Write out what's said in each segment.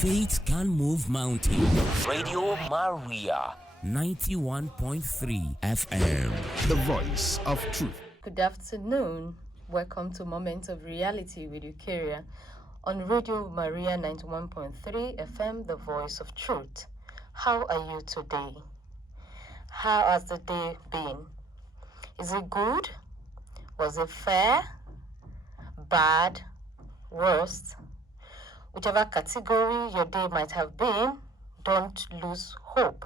Faith can move mountains. Radio Maria, 91.3 FM. The voice of truth. Good afternoon. Welcome to Moment of Reality with Eucharia on Radio Maria 91.3 FM, the voice of truth. How are you today? How has the day been? Is it good? Was it fair? Bad? Worst? Whichever category your day might have been, don't lose hope.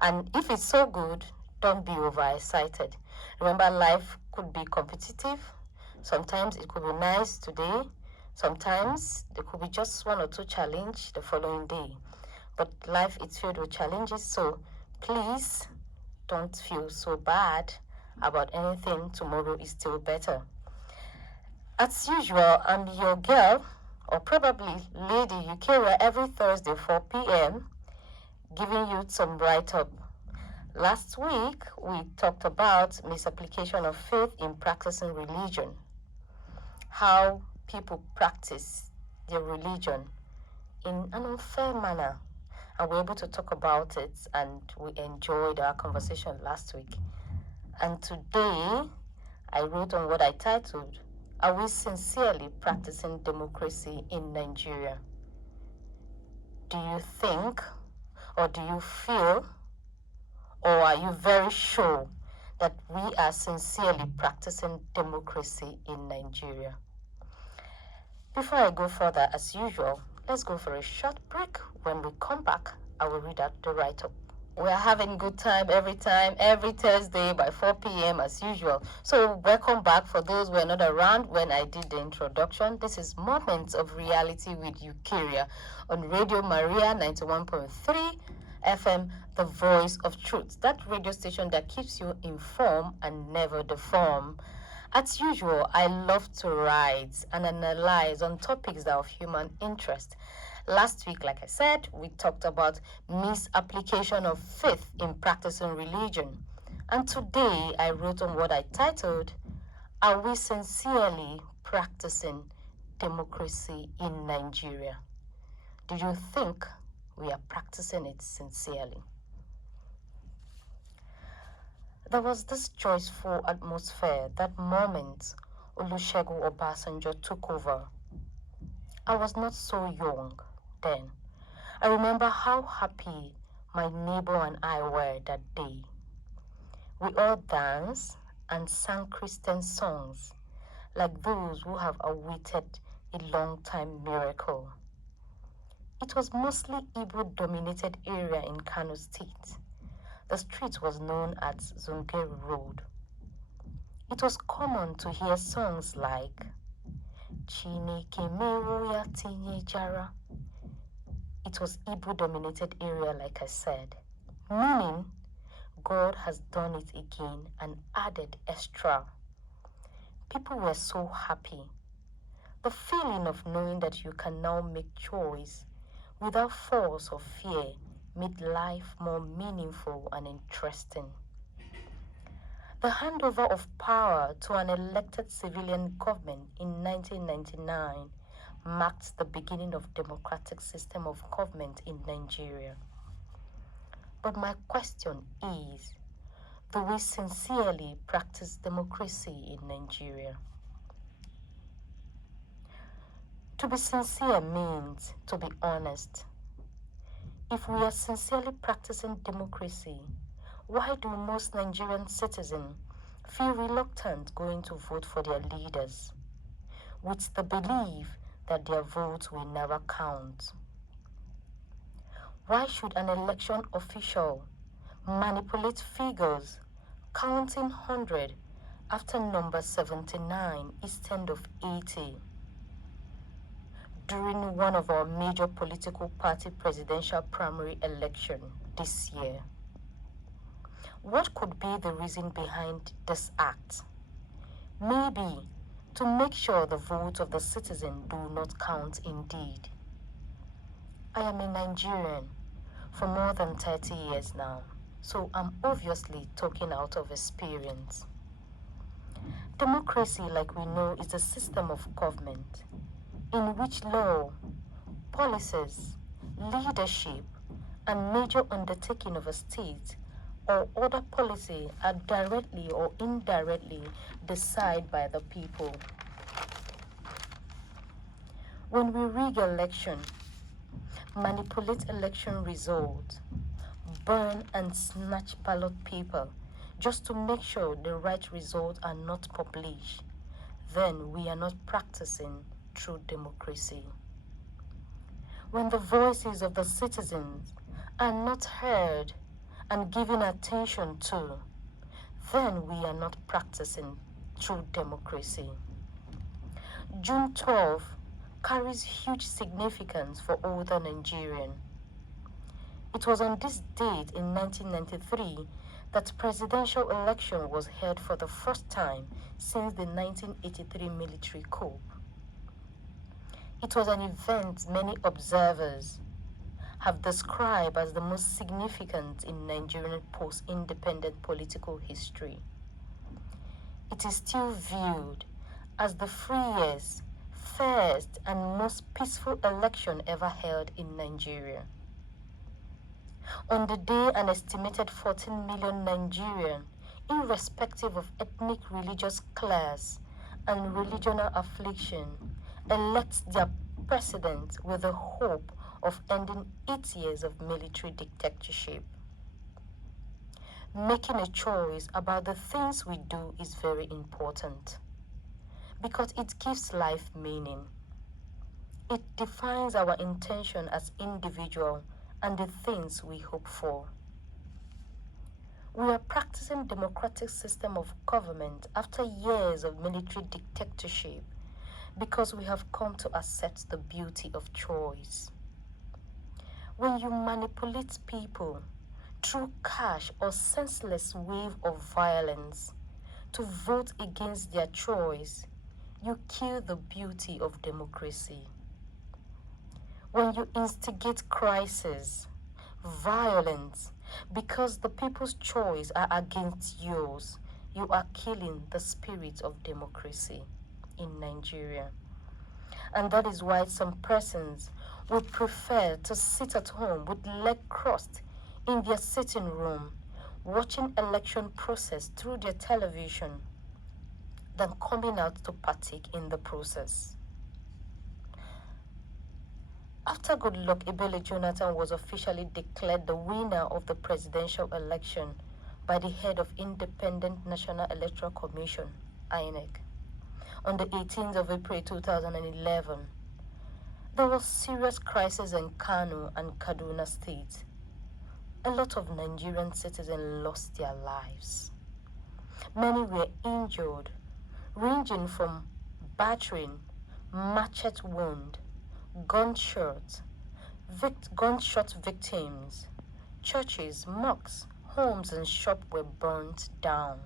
And if it's so good, don't be overexcited. Remember, life could be competitive. Sometimes it could be nice today. Sometimes there could be just one or two challenges the following day. But life is filled with challenges, so please don't feel so bad about anything. Tomorrow is still better. As usual, I'm your girl, or probably Lady Eucharia, every Thursday 4 p.m., giving you some write-up. Last week, we talked about misapplication of faith in practicing religion, how people practice their religion in an unfair manner, and we were able to talk about it, and we enjoyed our conversation last week. And today, I wrote on what I titled, "Are we sincerely practicing democracy in Nigeria?" Do you think, or do you feel, or are you very sure that we are sincerely practicing democracy in Nigeria? Before I go further, as usual, let's go for a short break. When we come back, I will read out the write-up. We are having good time, every Thursday by 4 p.m. as usual. So welcome back for those who were not around when I did the introduction. This is Moments of Reality with Eucharia on Radio Maria 91.3 FM, the voice of truth. That radio station that keeps you informed and never deformed. As usual, I love to write and analyze on topics that are of human interest. Last week, like I said, we talked about misapplication of faith in practicing religion. And today, I wrote on what I titled, "Are we sincerely practicing democracy in Nigeria?" Do you think we are practicing it sincerely? There was this joyful atmosphere that moment Olusegun Obasanjo took over. I was not so young then. I remember how happy my neighbor and I were that day. We all danced and sang Christian songs like those who have awaited a long-time miracle. It was mostly Igbo-dominated area in Kano State. The street was known as Zungeru Road. It was common to hear songs like Chineke mewo ya tinye jara. It was Igbo-dominated area, like I said, meaning God has done it again and added extra. People were so happy. The feeling of knowing that you can now make choice without force or fear made life more meaningful and interesting. The handover of power to an elected civilian government in 1999 marked the beginning of democratic system of government in Nigeria. But my question is, do we sincerely practice democracy in Nigeria? To be sincere means to be honest. If we are sincerely practicing democracy, why do most Nigerian citizens feel reluctant going to vote for their leaders, with the belief that their votes will never count? Why should an election official manipulate figures, counting 100 after number 79 instead of 80? During one of our major political party presidential primary election this year. What could be the reason behind this act? Maybe to make sure the votes of the citizen do not count indeed. I am a Nigerian for more than 30 years now, so I'm obviously talking out of experience. Democracy, like we know, is a system of government in which law, policies, leadership, and major undertaking of a state or other policy are directly or indirectly decided by the people. When we rig election, manipulate election results, burn and snatch ballot paper just to make sure the right results are not published, then we are not practicing true democracy. When the voices of the citizens are not heard and given attention to, then we are not practicing true democracy. June 12 carries huge significance for older Nigerians. It was on this date in 1993 that presidential election was held for the first time since the 1983 military coup. It was an event many observers have described as the most significant in Nigerian post-independent political history. It is still viewed as the freest, fairest, and most peaceful election ever held in Nigeria. On the day, an estimated 14 million Nigerians, irrespective of ethnic, religious class, and religional affliction, elect their president with the hope of ending 8 years of military dictatorship. Making a choice about the things we do is very important because it gives life meaning. It defines our intention as individuals and the things we hope for. We are practicing democratic system of government after years of military dictatorship because we have come to accept the beauty of choice. When you manipulate people through cash or senseless wave of violence to vote against their choice, you kill the beauty of democracy. When you instigate crisis, violence, because the people's choice are against yours, you are killing the spirit of democracy in Nigeria. And that is why some persons would prefer to sit at home with legs crossed in their sitting room, watching election process through their television, than coming out to partake in the process. After Goodluck Ebele Jonathan was officially declared the winner of the presidential election by the head of Independent National Electoral Commission, INEC, on the 18th of April 2011, there was serious crisis in Kano and Kaduna states. A lot of Nigerian citizens lost their lives. Many were injured, ranging from battering, machete wound, gunshot victims. Churches, mosques, homes, and shops were burnt down.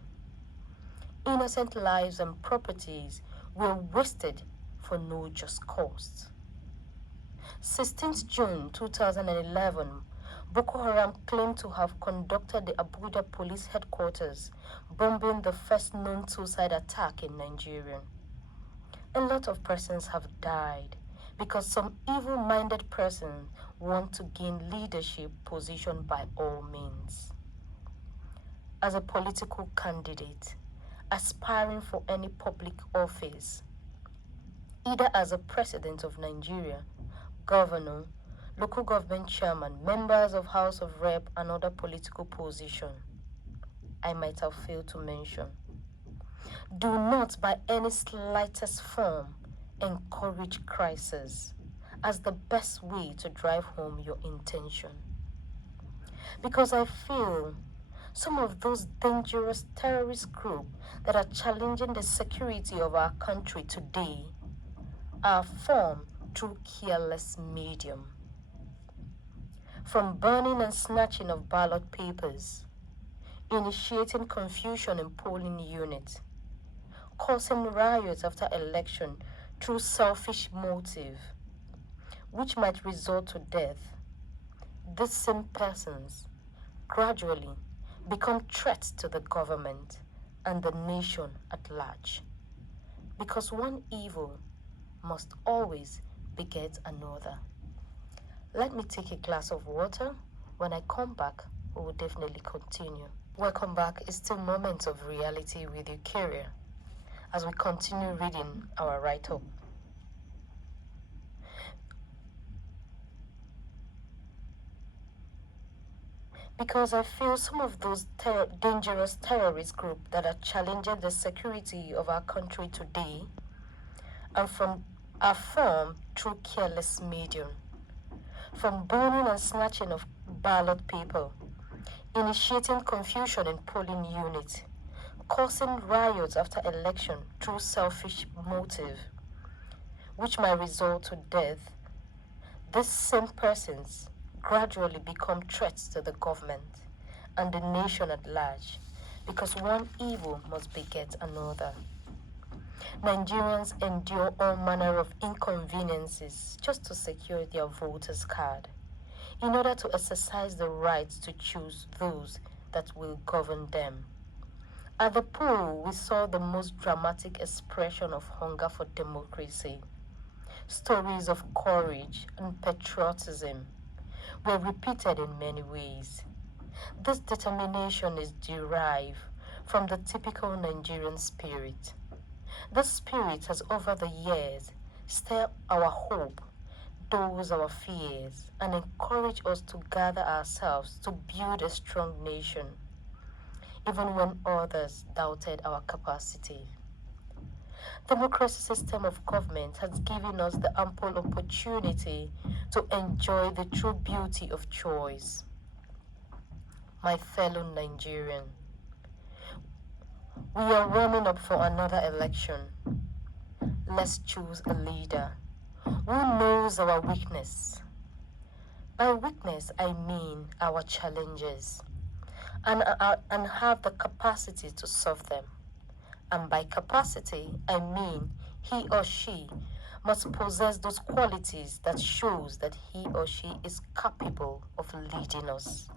Innocent lives and properties were wasted for no just cause. 16th June 2011, Boko Haram claimed to have conducted the Abuja police headquarters, bombing the first known suicide attack in Nigeria. A lot of persons have died because some evil-minded persons want to gain leadership position by all means. As a political candidate, aspiring for any public office, either as a president of Nigeria, governor, local government chairman, members of House of Rep, and other political positions, I might have failed to mention. Do not, by any slightest form, encourage crisis as the best way to drive home your intention. Because I feel some of those dangerous terrorist groups that are challenging the security of our country today are formed through careless medium. From burning and snatching of ballot papers, initiating confusion in polling units, causing riots after election through selfish motive, which might result to death, these same persons gradually become threats to the government and the nation at large, because one evil must always beget another. Let me take a glass of water. When I come back, we will definitely continue. Welcome back. It's still Moments of Reality with Eucharia as we continue reading our write-up. Because I feel some of those dangerous terrorist groups that are challenging the security of our country today are formed through careless medium, from burning and snatching of ballot paper, initiating confusion in polling units, causing riots after election through selfish motive, which might result to death. These same persons gradually become threats to the government and the nation at large, because one evil must beget another. Nigerians endure all manner of inconveniences just to secure their voters' card, in order to exercise the right to choose those that will govern them. At the poll, we saw the most dramatic expression of hunger for democracy. Stories of courage and patriotism were repeated in many ways. This determination is derived from the typical Nigerian spirit. This spirit has over the years stirred our hope, dosed our fears, and encouraged us to gather ourselves to build a strong nation, even when others doubted our capacity. Democracy system of government has given us the ample opportunity to enjoy the true beauty of choice. My fellow Nigerian, we are warming up for another election. Let's choose a leader who knows our weakness. By weakness, I mean our challenges, and have the capacity to solve them. And by capacity, I mean he or she must possess those qualities that shows that he or she is capable of leading us.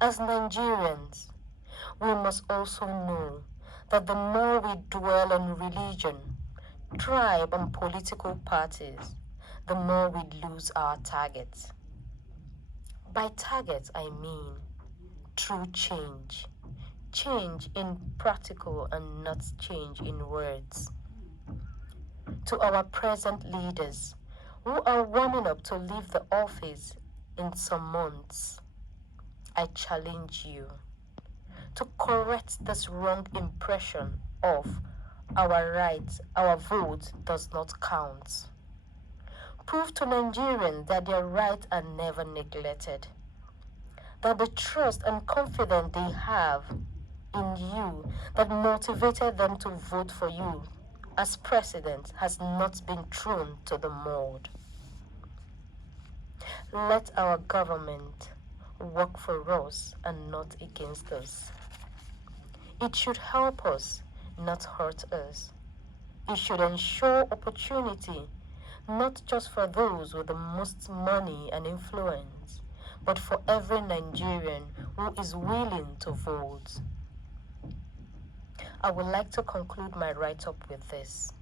As Nigerians, we must also know that the more we dwell on religion, tribe, and political parties, the more we lose our targets. By targets, I mean true change. Change in practical and not change in words. To our present leaders who are warming up to leave the office in some months, I challenge you to correct this wrong impression of our rights, our vote does not count. Prove to Nigerians that their rights are never neglected, that the trust and confidence they have in you that motivated them to vote for you as president has not been thrown to the mud. Let our government work for us and not against us. It should help us, not hurt us. It should ensure opportunity, not just for those with the most money and influence, but for every Nigerian who is willing to vote. I would like to conclude my write-up with this.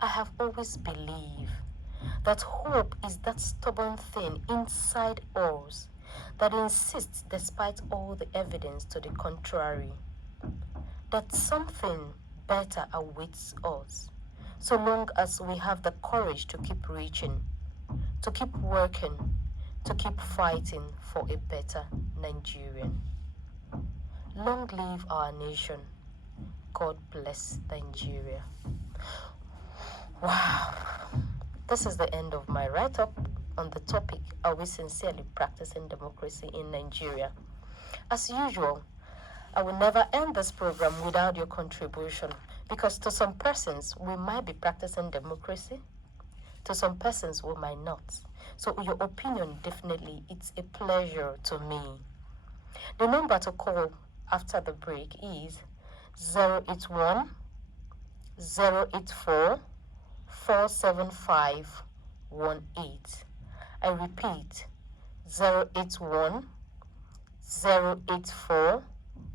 I have always believed that hope is that stubborn thing inside us that insists, despite all the evidence to the contrary, that something better awaits us, so long as we have the courage to keep reaching, to keep working, to keep fighting for a better Nigerian. Long live our nation. God bless Nigeria. Wow. This is the end of my write-up on the topic, are we sincerely practicing democracy in Nigeria? As usual, I will never end this program without your contribution, because to some persons, we might be practicing democracy. To some persons, we might not. So your opinion, definitely, it's a pleasure to me. The number to call after the break is 081 084 47518. I repeat, 081 084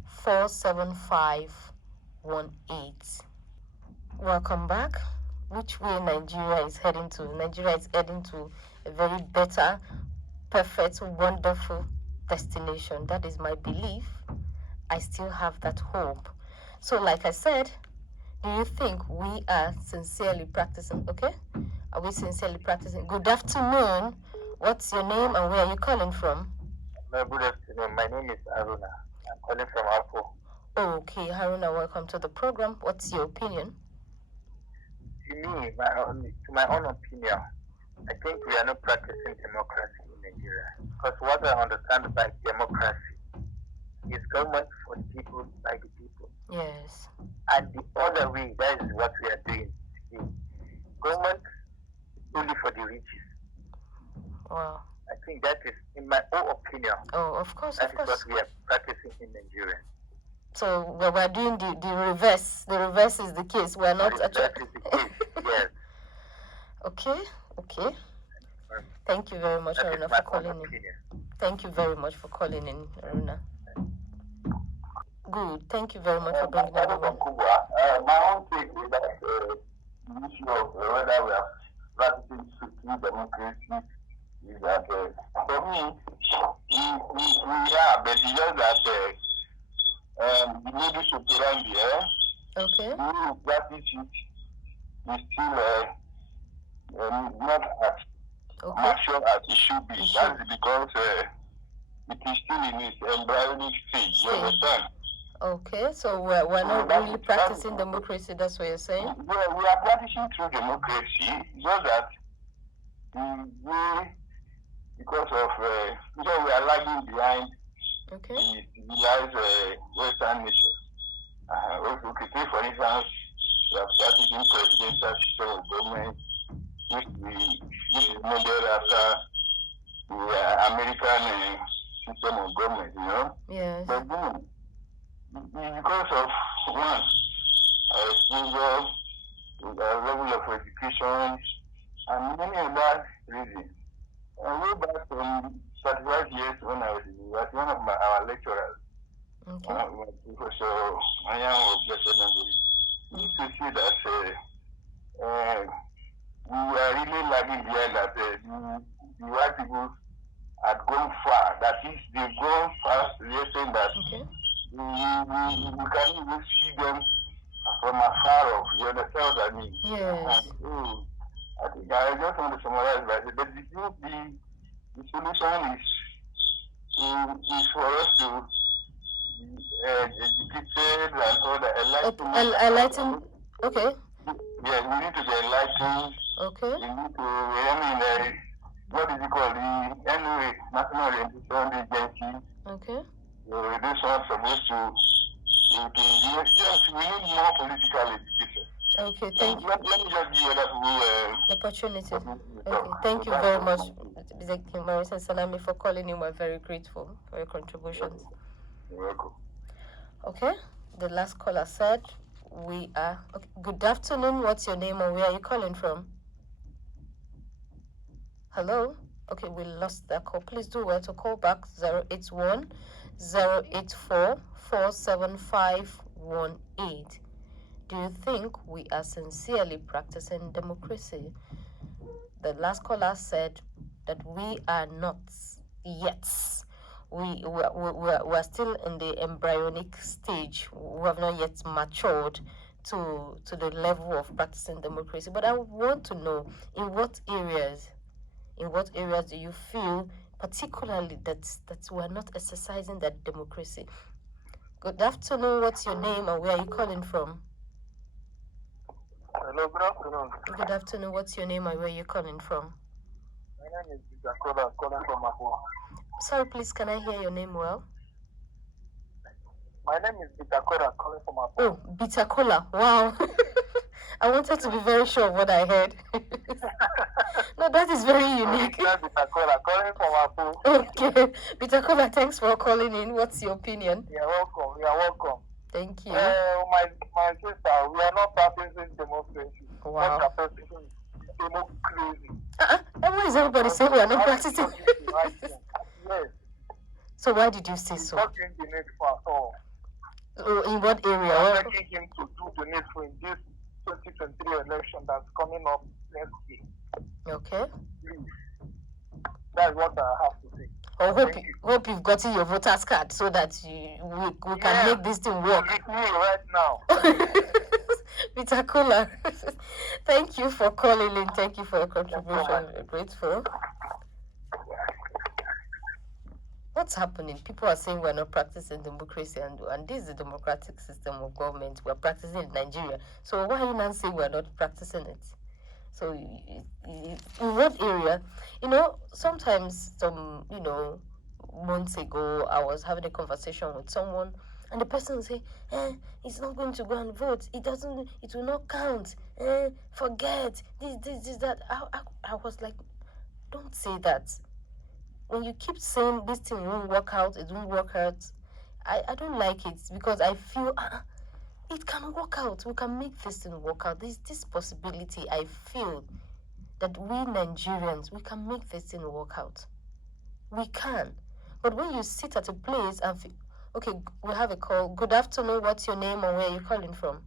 47518. Welcome back. which way Nigeria is heading to. Nigeria is heading to a very better, perfect, wonderful destination. That is my belief. I still have that hope. So, like I said, do you think we are sincerely practicing? Okay? Are we sincerely practicing? Good afternoon. What's your name and where are you calling from? Good afternoon. My name is Aruna. I'm calling from Afo. Okay, Haruna, welcome to the program. What's your opinion? To me, to my own opinion, I think we are not practicing democracy in Nigeria. Because what I understand by democracy is government for the people, by the people. Yes. And the other way, that is what we are doing. Government only for the rich. Wow. I think that is, in my own opinion, Oh, of course, that of is course. what we are practicing in Nigeria. So we're doing the reverse. The reverse is the case. We're not That is the case, yes. Okay, okay. Thank you very much, That Aruna, is my for calling own in. opinion. Thank you very much for calling in, Aruna. Good. Thank you very much for bringing everyone. My own take is that the issue of whether we are practicing strictly democracy is that for me, we are, but it's just that the modus operandi, Okay. the way we practice it is still not as mature as it should be. That is because it is still in its embryonic stage. You understand? Okay, so we're not really practicing democracy, that's what you're saying? Yeah, we are practicing true democracy, just that because we are lagging behind the civilized Western nations. Okay, take for instance, we are practicing presidential system of government, which is modeled after the American system of government, you know? Yes. But then, because of one, exposure, level of education, and many other reasons. Way back from 35 years when I was in university, one of our lecturers, Professor Ayam of Blessed Memory, used to say that we are really lagging behind, that the white people had gone far. That is, they've gone far, they're saying that we can even see them from afar off. You understand what I mean? Yes. I think I just want to summarize by saying that the solution is for us to be educated and all the enlightened. Okay. Yeah, we need to be enlightened. Okay. We need to, what is it called? The NOA, National Orientation Agency. Okay. This one's supposed to yes, we need more political education. Okay, thank you. Let me just give other people opportunity. Okay, thank you very much, Marisa Salami, for calling in. We're very grateful for your contributions. You're welcome. Okay, the last caller said we are. Okay, good afternoon. What's your name and where are you calling from? Hello? Okay, we lost that call. Please do well to call back 081 084 47518. Do you think we are sincerely practicing democracy? The last caller said that we are not yet. We're still in the embryonic stage. We have not yet matured to the level of practicing democracy. But I want to know, in what areas do you feel particularly that we're not exercising that democracy? Good afternoon. What's your name and where are you calling from? Hello, good afternoon. Good afternoon. What's your name and where are you calling from? My name is Eucharia, calling from Okafor. Sorry, please, can I hear your name well? My name is Eucharia, calling from Okafor. Oh, bitter cola. Wow. I wanted to be very sure of what I heard. No, that is very unique. Eucharia, calling from Okafor. Okay. Bitter cola, thanks for calling in. What's your opinion? You're welcome. You're welcome. Thank you. My sister, we are not practicing democracy. Wow. What we are practicing is democracy. Why is everybody saying we are not practicing? Yes. So why did you say so? Talking the needful at all. In what area? I'm making him to do the needful in this 2023 election that's coming up next year. Okay. Please. That's what I have to say. Hope you've gotten your voter's card so that we can make this thing work. With me right now. Peter Kula, thank you for calling in. Thank you for your contribution. We're grateful. What's happening? People are saying we're not practicing democracy, and this is the democratic system of government we're practicing in Nigeria. So why are you not saying we're not practicing it? So in what area? Sometimes months ago, I was having a conversation with someone, and the person will say, it's not going to go and vote. It will not count. Forget this, that. I was like, don't say that. When you keep saying this thing won't work out, it won't work out, I don't like it, because I feel it can work out. We can make this thing work out. There's this possibility. I feel that we Nigerians, we can make this thing work out. We can. But when you sit at a place and feel, okay, we have a call. Good afternoon. What's your name and where are you calling from?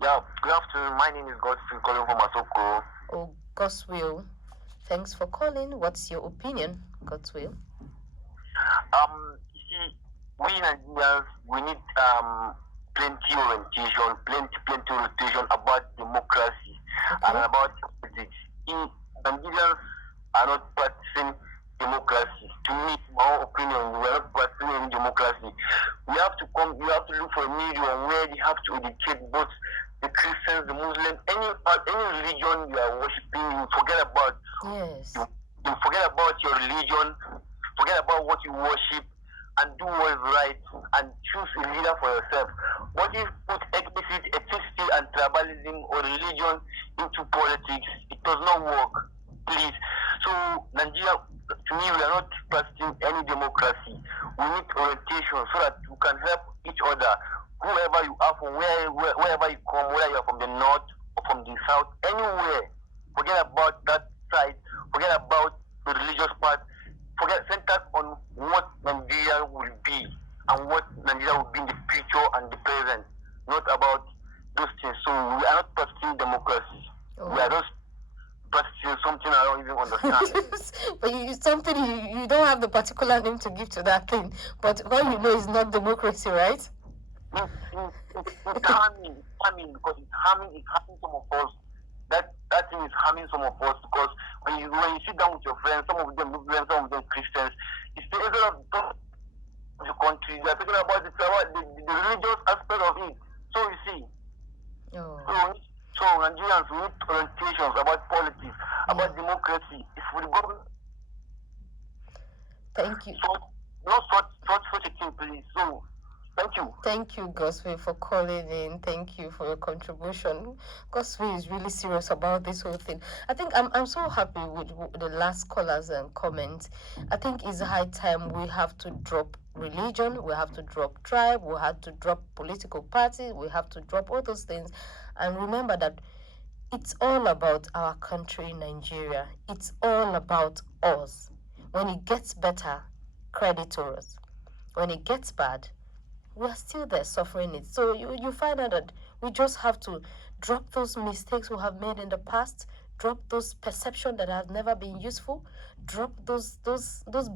Yeah, good afternoon. My name is Godfrey, calling from Asoko. Oh, Goswill. Thanks for calling. What's your opinion, Godswill? You see, we Nigerians, we need plenty rotation about democracy and about politics. Nigerians are not practicing democracy. To me, my own opinion, we are not practicing any democracy. You have to look for a medium where they have to educate both the Christians, the Muslims, any religion you are worshipping, you forget about. Yes. You forget about your religion, forget about what you worship, and do what is right, and choose a leader for yourself. What if put ethnicity and tribalism or religion into politics? It does not work, please. So Nigeria, to me, we are not practicing any democracy. We need orientation so that we can help each other. Whoever you are from, wherever you come, whether you are from the north or from the south, anywhere, forget about that side, forget about the religious part, center on what Nigeria will be and what Nigeria will be in the future and the present, not about those things. So we are not practicing democracy. We are just practicing something I don't even understand. But you don't have the particular name to give to that thing. But what you know is not democracy, right? It's harming because it's harming some of us. That thing is harming some of us because when you sit down with your friends, some of them Muslims, some of them Christians, instead of the country, they are talking about the religious aspect of it. So you see, so Nigerians, we need orientations about politics, about democracy. It's for the government. Thank you. So not such a thing, please. So. Thank you. Thank you, Gosway, for calling in. Thank you for your contribution. Gosway is really serious about this whole thing. I think I'm so happy with the last callers and comments. I think it's high time we have to drop religion, we have to drop tribe, we have to drop political parties, we have to drop all those things, and remember that it's all about our country, Nigeria. It's all about us. When it gets better, credit to us. When it gets bad, we are still there suffering it. So you find out that we just have to drop those mistakes we have made in the past, drop those perceptions that have never been useful, drop those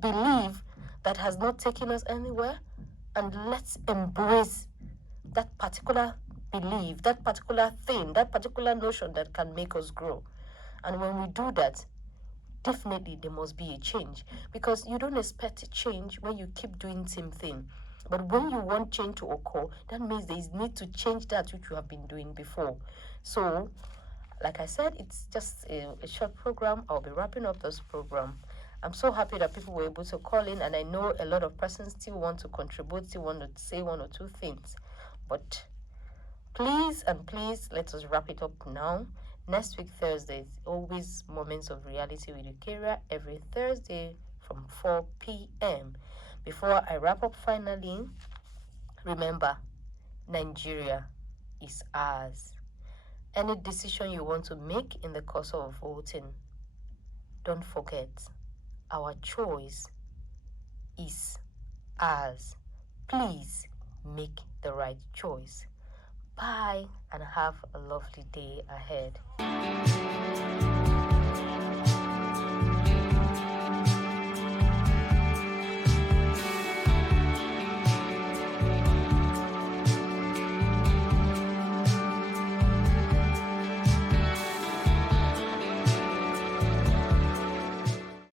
belief that has not taken us anywhere, and let's embrace that particular belief, that particular thing, that particular notion that can make us grow. And when we do that, definitely there must be a change, because you don't expect a change when you keep doing the same thing. But when you want change to occur, that means there is need to change that which you have been doing before. So, like I said, it's just a short program. I'll be wrapping up this program. I'm so happy that people were able to call in, and I know a lot of persons still want to contribute, still want to say one or two things. But please, let us wrap it up now. Next week, Thursday, always Moments of Reality with Eucharia, every Thursday from 4 p.m. Before I wrap up finally, remember, Nigeria is ours. Any decision you want to make in the course of voting, don't forget, our choice is ours. Please make the right choice. Bye and have a lovely day ahead.